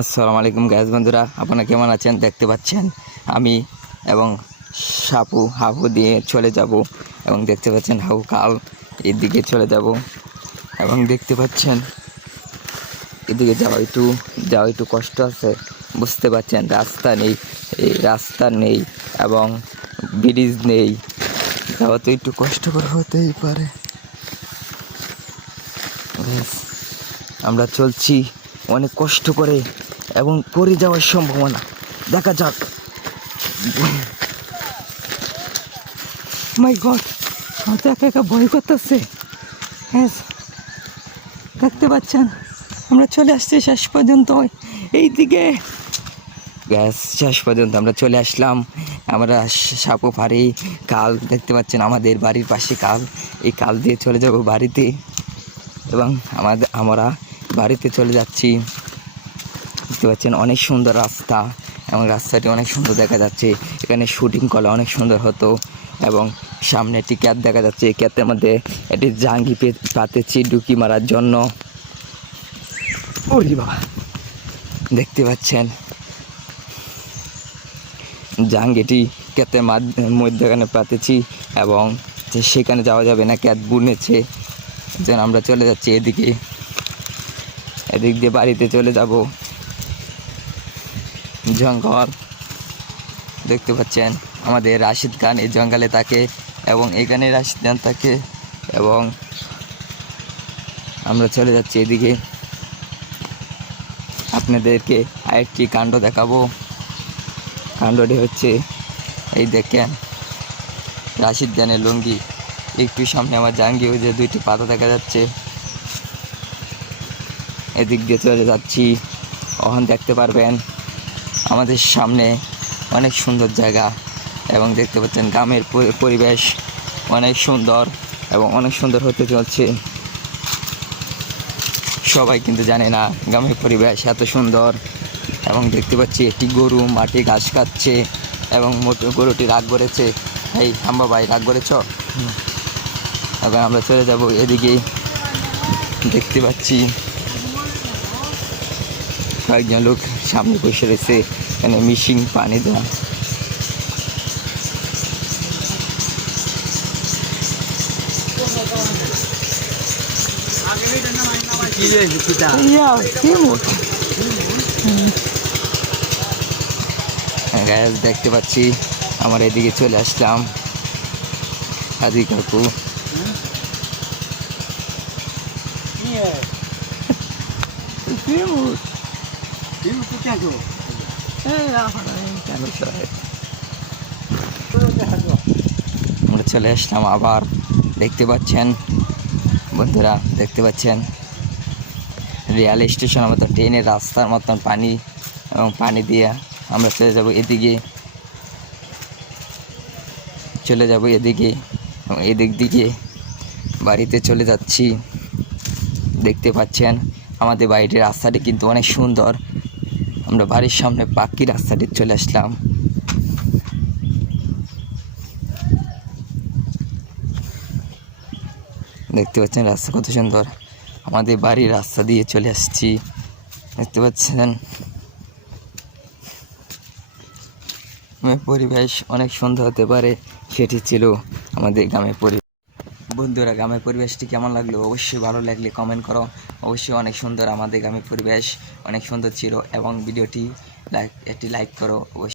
আসসালামু আলাইকুম গ্যাস বন্ধুরা, আপনারা কেমন আছেন? দেখতে পাচ্ছেন আমি এবং সাপু হাবু দিয়ে চলে যাব এবং দেখতে পাচ্ছেন হাবু কাল এদিকে চলে যাব এবং দেখতে পাচ্ছেন এদিকে যাওয়া একটু কষ্ট আছে, বুঝতে পারছেন। রাস্তা নেই, এই রাস্তা নেই এবং ব্রিজ নেই, যাওয়া তো একটু কষ্টকর হতেই পারে। আমরা চলছি অনেক কষ্ট করে এবং পড়ে যাওয়ার সম্ভাবনা, দেখা যাক। মাই গড, আমার তো একা একা ভয় করতেছে। হ্যাঁ, দেখতে পাচ্ছেন আমরা চলে আসছি শেষ পর্যন্ত এই দিকে। গ্যাস শেষ পর্যন্ত আমরা চলে আসলাম। আমরা সাপু পাড়ি কাল দেখতে পাচ্ছেন, আমাদের বাড়ির পাশে কাল। এই কাল দিয়ে চলে যাব বাড়িতে এবং আমরা বাড়িতে চলে যাচ্ছি। দেখতে পাচ্ছেন অনেক সুন্দর রাস্তা এবং রাস্তাটি অনেক সুন্দর দেখা যাচ্ছে। এখানে শুটিং করলে অনেক সুন্দর হতো এবং সামনে একটি ক্যাপ দেখা যাচ্ছে। এই ক্যাপের মধ্যে একটি জাঙ্গি পাতেছি ডুকি মারার জন্য। ওরে বাবা, দেখতে পাচ্ছেন জাঙ্গিটি ক্যাতের মধ্যখানে পাতেছি এবং সেখানে যাওয়া যাবে না, ক্যাত বুনেছে। যেন আমরা চলে যাচ্ছি এদিক দিয়ে বাড়িতে চলে যাব। জঙ্গল দেখতে পাচ্ছেন, আমাদের রাশিদ খান এই জঙ্গলে থাকে এবং এখানে রাশিদ খান থাকে এবং আমরা চলে যাচ্ছি এদিকে। আপনাদেরকে আরেকটি কাণ্ড দেখাবো। কাণ্ডটি হচ্ছে এই দেখেন, রাশিদ খানের লুঙ্গি। একটু সামনে আমার জাঙ্গি যে দুইটি পাতা দেখা যাচ্ছে। এদিক দিয়ে চলে যাচ্ছি, ওখান দেখতে পারবেন আমাদের সামনে অনেক সুন্দর জায়গা এবং দেখতে পাচ্ছেন গ্রামের পরিবেশ অনেক সুন্দর এবং অনেক সুন্দর হতে চলছে। সবাই কিন্তু জানে না গ্রামের পরিবেশ এত সুন্দর। এবং দেখতে পাচ্ছি একটি গরু মাঠে ঘাস খাচ্ছে এবং গরুটি রাগ করেছে। এই হাম্বা ভাই, রাগ করেছ? এখন আমরা চলে যাব এদিকে। দেখতে পাচ্ছি কয়েকজন লোক সামনে বসে রয়েছে, এখানে মিশিং পানি দেওয়া। দেখতে পাচ্ছি আমার এদিকে চলে আসলাম। হাজি কাকু আমরা চলে আসলাম আবার। দেখতে পাচ্ছেন বন্ধুরা, দেখতে পাচ্ছেন রেল স্টেশনের মতো ট্রেনের রাস্তার মতন পানি এবং পানি দিয়ে আমরা চলে যাব এদিকে এবং এদিক দিকে বাড়িতে চলে যাচ্ছি। দেখতে পাচ্ছেন আমাদের বাড়িটির রাস্তাটি কিন্তু অনেক সুন্দর। আমরা বাড়ির সামনে পাক্কি রাস্তাটি চলে আসলাম। দেখতে পাচ্ছেন রাস্তা কত সুন্দর, আমাদের বাড়ির রাস্তা দিয়ে চলে আসছি। দেখতে পাচ্ছেন পরিবেশ অনেক সুন্দর হতে পারে, সেটি ছিল আমাদের গ্রামের পরিবেশ। বন্ধুরা, গ্রামের পরিবেশটি কেমন লাগলো অবশ্যই ভালো লাগলে কমেন্ট করো। অবশ্যই অনেক সুন্দর, আমাদের গ্রামের পরিবেশ অনেক সুন্দর ছিল এবং ভিডিওটি একটি লাইক করো অবশ্যই।